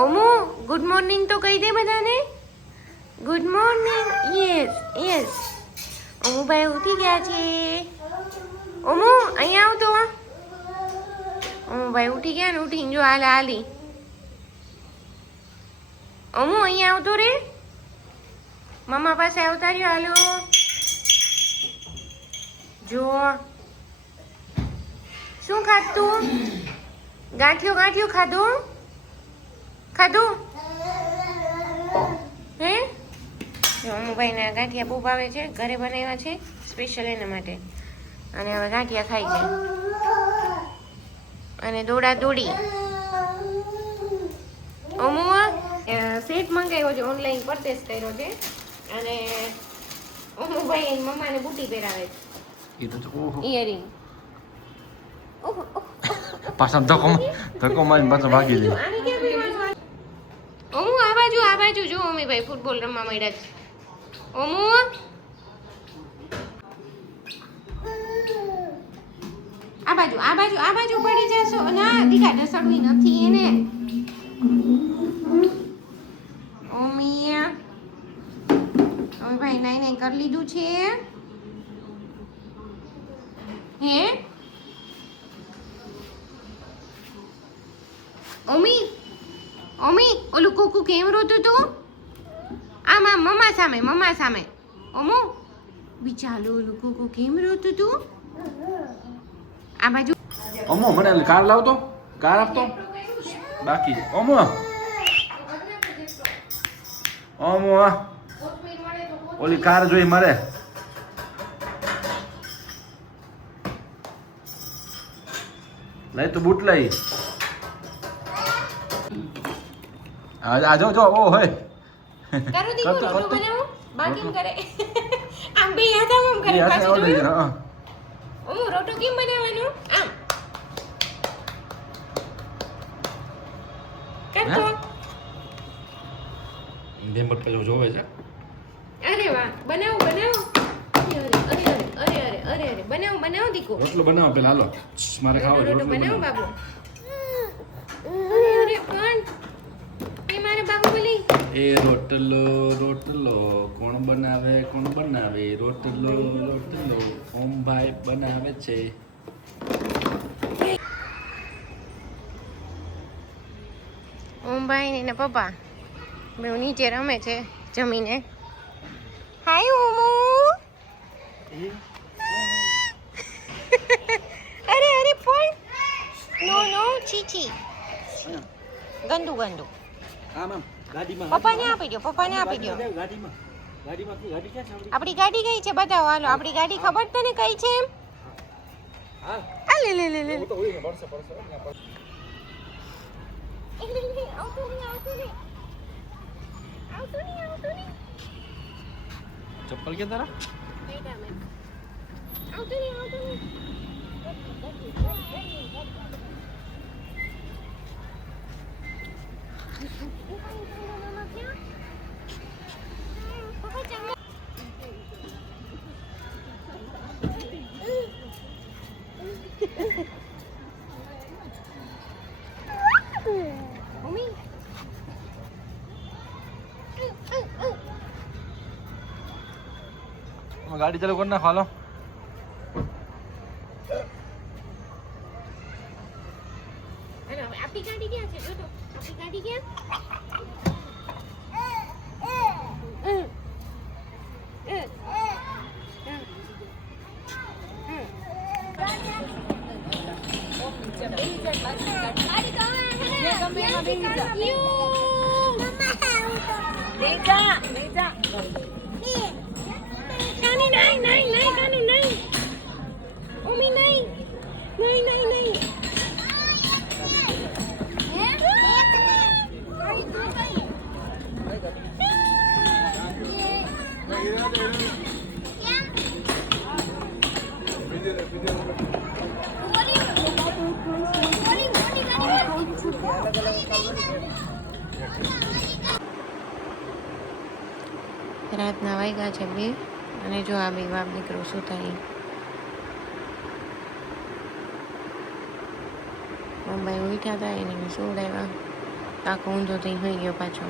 ઓમો good morning તો કહી દે બધાને. Good morning. Yes yes. ઓમુભાઈ ઉઠી ગયા છે. ઓમો અહીંયા આવ તો. ઓમુભાઈ ઉઠી ગયા ને ઉઠીને જો હાલ હાલી. ઓમો અહીંયા આવતો રે. મમ્મા પાસે આવતા રહ્યો. હાલો જો શું ખાધું? ગાંઠિયો ગાંઠિયો ખાધો? ખાધું હે? અમુભાઈના ગાંઠિયા બહુ ભાવે છે. ઘરે બનાવ્યા છે સ્પેશિયલ એના માટે. અને હવે ગાંઠિયા ખાઈ છે અને દોડા દોડી. અમુ સેટ મંગાવ્યો છે, ઓનલાઈન પરચેસ કર્યો છે. અને અમુભાઈ મમ્માને બુટી પહેરાવે છે. ઇયરિંગ. પાછા ધક્કો મારીને પાછો ભાગી જાય. ઓમુ આ બાજુ જો અમીભાઈ ફૂટબોલ રમવા માંડ્યા છે. ઓમુ આ બાજુ પડી જશો. ના દીકા ઢસડવી નથી એને. ઓમિયા અમીભાઈ નાઈ કરી લીધું છે હે? ઓમી ઓલું કુકુ કેમ રોતું તું? આમ મમ્મા સામે. ઓમો બિચારો ઓલું કુકુ કેમ રોતું તું? આ બાજુ. અમો મને કાર લાવતો, કાર આપતો બાકી. અમો ઓલી કાર જોઈ મારે. લઈ તો બૂટ લઈ. આ જો ઓ હોય કરું દીકુ રોટો બનાવું બાકી કરે. આમ બે હાથ આમ કરે પાછું જોયું. ઓમો રોટો કેમ બનાવવાનું? આમ કરતો. ધેમત પેલો જોવે છે. અરે વાહ બનાવો. અરે બનાવો દીકુ. રોટલો બનાવો પેલા હાલો. મારે ખાવો રોટલો બનાવો બાબુ. અરે પણ એ મારે બાબુ બોલી. એ રોટલો કોણ બનાવે રોટલો ઓમભાઈ બનાવે છે. ઓમભાઈ ને એના પપ્પા બે નીચે રમે છે જમીને. હાય ઓમુ. અરે પણ નો ચીચી ગંદુ આમ ગાડીમાં પપ્પાને આપી દો. ગાડીમાં આપણી ગાડી કઈ છે બતાવો. હાલો આપણી ગાડી ખબર તને કઈ છે એમ? આ લે આવતું નહીં. ચપ્પલ કે તારા આવતું નહીં. ગાડી ચાલુ કરી નાખો. હાલો આપણી ગાડી ક્યાં છે? જો તો આપણી ગાડી ક્યાં? રાતના વાગ્યા છે 2 અને જો આ બે બાપ દીકરો શું થાય. મમ્મી ઉઠ્યા હતા એને સુવડાવ્યા. કાકો ઊંધો થઈ હોઈ ગયો પાછો.